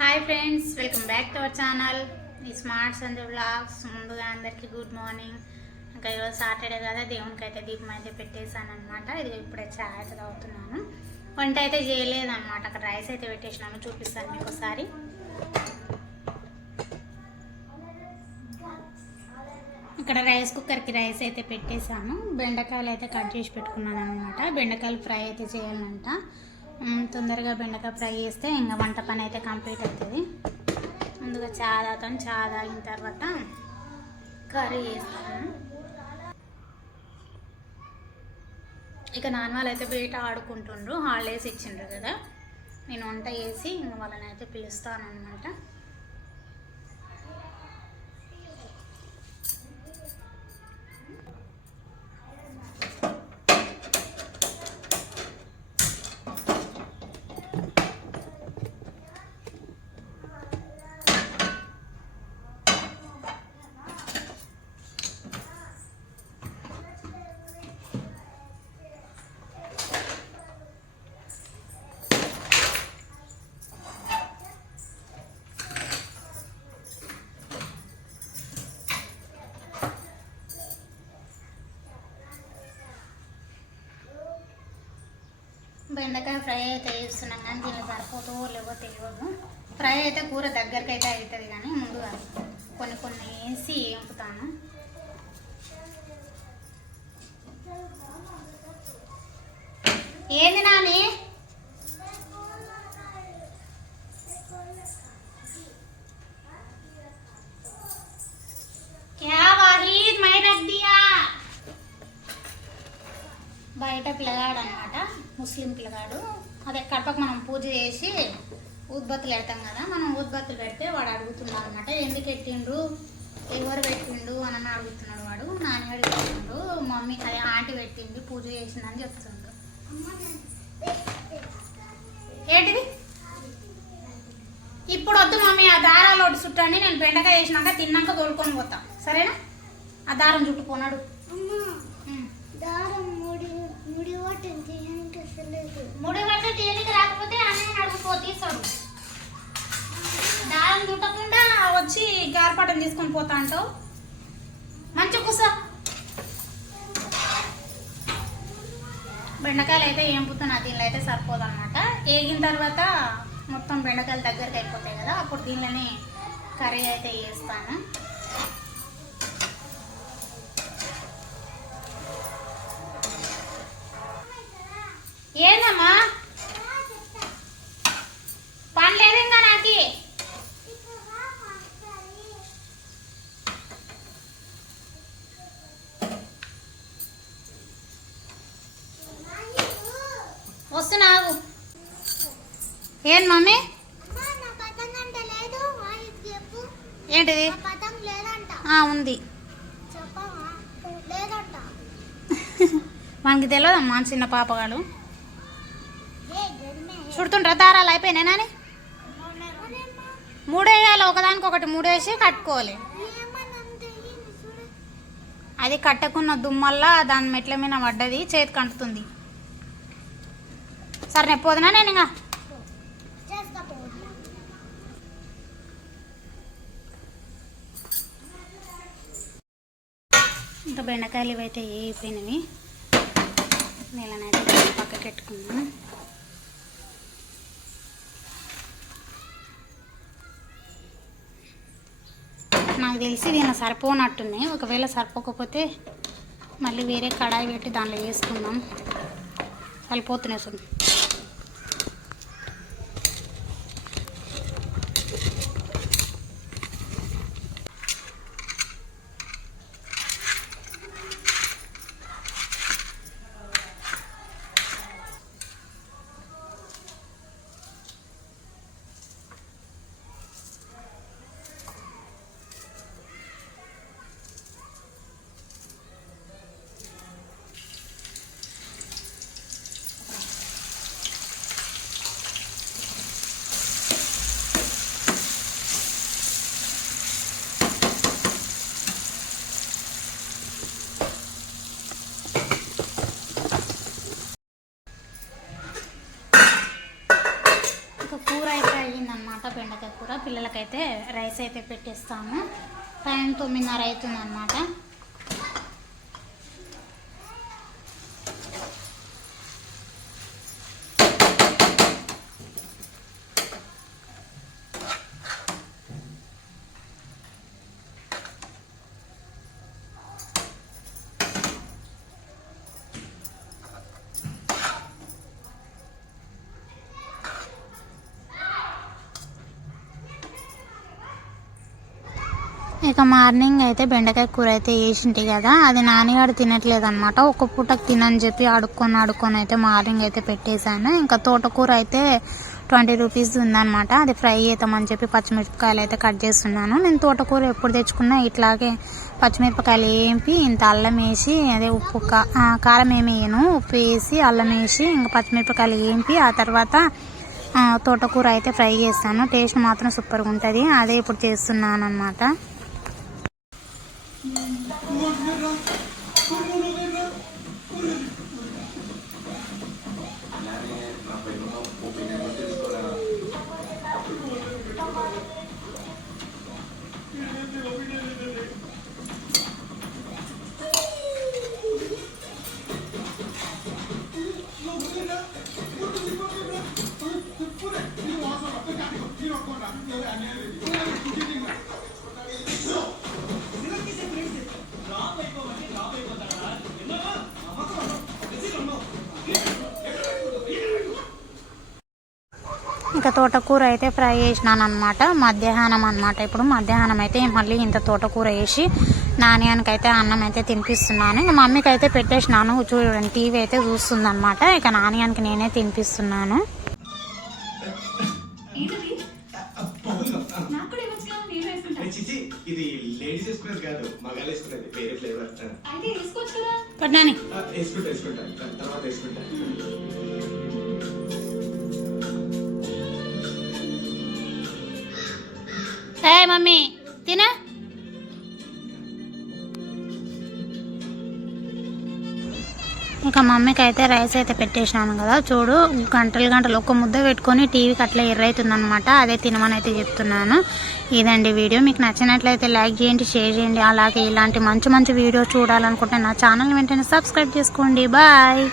Hi friends welcome back to our channel ఈ smart Sandhya blogs ముందుగా అందరికీ గుడ్ మార్నింగ్ ఇంకా ఈరోజు సాటర్డే కదా దేవునికి అయితే దీపం అయితే పెట్టేశాను అనమాట ఇది ఇప్పుడే చాయ్ అయితే తాగుతున్నాను. వంట అయితే చేయలేదన్నమాట. అక్కడ రైస్ అయితే పెట్టేసినాను చూపిస్తాను మీకు ఒకసారి ఇక్కడ రైస్ కుక్కర్కి రైస్ అయితే పెట్టేశాను. బెండకాయలు అయితే కట్ చేసి పెట్టుకున్నాను అనమాట బెండకాయలు ఫ్రై అయితే చేయాలంట. తొందరగా బెండకాయ ఫ్రై చేస్తే ఇంకా వంట పని అయితే కంప్లీట్ అవుతుంది. ముందుగా చా తాగుతాను చా తాగిన తర్వాత కర్రీ చేస్తాను ఇక నాన్న వాళ్ళు అయితే బయట ఆడుకుంటుండ్రు హాలిడేస్ ఇచ్చిండ్రు కదా. నేను వంట చేసి ఇంక వాళ్ళని అయితే పిలుస్తాను అనమాట బెండకాయ ఫ్రై అయితే చేస్తున్నాం కానీ దీన్ని సరిపోతూ లేవో తెలియదు. ఫ్రై అయితే కూర దగ్గరికి అయితే అవుతుంది కానీ ముందుగా కొన్ని కొన్ని వేసి వేపుతాను ఏంది నాని? బయట పిల్లగాడు అనమాట ముస్లిం పిల్లగాడు. అదే కడపకు మనం పూజ చేసి ఉద్బత్తులు పెడతాం కదా మనం ఉద్బత్తులు పెడితే వాడు అడుగుతున్నాడు అనమాట ఎందుకు పెట్టిండు ఎవరు పెట్టిండు అని అడుగుతున్నాడు వాడు. నాన్నగాడు పెట్టిండు మమ్మీ అదే ఆంటీ పెట్టింది పూజ చేసిందని చెప్తుండు. ఏంటిది? ఇప్పుడు వద్దు మమ్మీ ఆ దారాలు ఒకటి చుట్టండి నేను బెండకాయ వేసినాక తిన్నాక తోలుకొని పోతా. సరేనా? ఆ దారం చుట్టుకోనాడు అమ్మా ఉమ్. దారం ముడి ముడి వాటిని తీయనికి రాకపోతే అన్నయ్య నడుపుకో తీసాడు దారం చుట్టకుండా వచ్చి గారపటం తీసుకొని పోతా అంటావు? మంచి కుస. బెండకాయలు అయితే ఏంపుతున్నా దీనిలో అయితే సరిపోదు అనమాట వేగిన తర్వాత మొత్తం బెండకాయలు దగ్గరికి అయిపోతాయి కదా అప్పుడు దీనిలోనే కర్రీ అయితే వేస్తాను ఏందమ్మా పని లేదు ఇంకా నాకి. వస్తున్నావు ఏం మమ్మీ? ఏంటిది? ఉంది. మనకి తెలియదమ్మా చిన్న పాపగాడు. చుడుతుంటారా దారాలు అయిపోయినాయి మూడు మూడేయాలి ఒకదానికి ఒకటి మూడేసి కట్టుకోవాలి. అది కట్టకున్న దుమ్మల్లా దాని మెట్ల మీద పడ్డది చేతికి అంటుతుంది. సరే నేను పోదునా నేను ఇంకా? ఇంకా బెండకాయలు ఇవైతే అయిపోయినవి? నీళ్ళనైతే పక్కకి నాకు తెలిసి దీనిలో సరిపోనట్టున్నాయి. ఒకవేళ సరిపోకపోతే మళ్ళీ వేరే కడాయి పెట్టి దాంట్లో వేసుకుందాం. సరిపోతున్నాయి రైస్ అయితే పెట్టేస్తాము. టైం తొమ్మిదిన్నర అవుతుంది అనమాట ఇక మార్నింగ్ అయితే బెండకాయ కూర అయితే వేసింటి కదా. అది నాన్నగాడు తినట్లేదు అనమాట ఒక పూటకు తినని చెప్పి అడుక్కొని అడుక్కొని అయితే మార్నింగ్ అయితే పెట్టేశాను. ఇంకా తోటకూర అయితే ట్వంటీ రూపీస్ ఉందనమాట అది ఫ్రై అవుతామని చెప్పి పచ్చిమిరపకాయలు అయితే కట్ చేస్తున్నాను. నేను తోటకూర ఎప్పుడు తెచ్చుకున్నా ఇట్లాగే పచ్చిమిరపకాయలు వేపి ఇంత అల్లం వేసి అదే ఉప్పు కారం ఏమి వేయను. ఉప్పు వేసి అల్లం వేసి ఇంకా పచ్చిమిరపకాయలు వేపి ఆ తర్వాత తోటకూర అయితే ఫ్రై చేస్తాను. టేస్ట్ మాత్రం సూపర్గా ఉంటుంది. అదే ఇప్పుడు చేస్తున్నాను అనమాట ఇంకా తోటకూర అయితే ఫ్రై చేసినాను అనమాట మధ్యాహ్నం అనమాట ఇప్పుడు మధ్యాహ్నం అయితే మళ్ళీ ఇంత తోటకూర వేసి నాణ్యానికి అయితే అన్నం అయితే తినిపిస్తున్నాను. ఇంకా మమ్మీకి అయితే పెట్టేసినాను. చూడండి టీవీ అయితే చూస్తుంది అనమాట ఇక నాణ్యానికి నేనే తినిపిస్తున్నాను. చిచి ఇది లేడీస్ వేసుకునేది కాదు మగాళ్ళు వేసుకునేది వేరే ఫ్లేవర్ అయితే వేసుకోవచ్చు కదా? పడ్డాని వేసుకుంటా వేసుకుంటా తర్వాత వేసుకుంటా. ఏ మమ్మీ తినా? మా మమ్మీకి అయితే రైస్ అయితే పెట్టేసినాను కదా. చూడు గంటలు గంటలు ఒక ముద్ద పెట్టుకొని టీవీకి అట్లా ఎర్రైతుంది అనమాట అదే తినమని అయితే చెప్తున్నాను. ఇదండి వీడియో. మీకు నచ్చినట్లయితే లైక్ చేయండి షేర్ చేయండి. అలాగే ఇలాంటి మంచి మంచి వీడియోస్ చూడాలనుకుంటే నా ఛానల్ వెంటనే సబ్స్క్రైబ్ చేసుకోండి. బాయ్.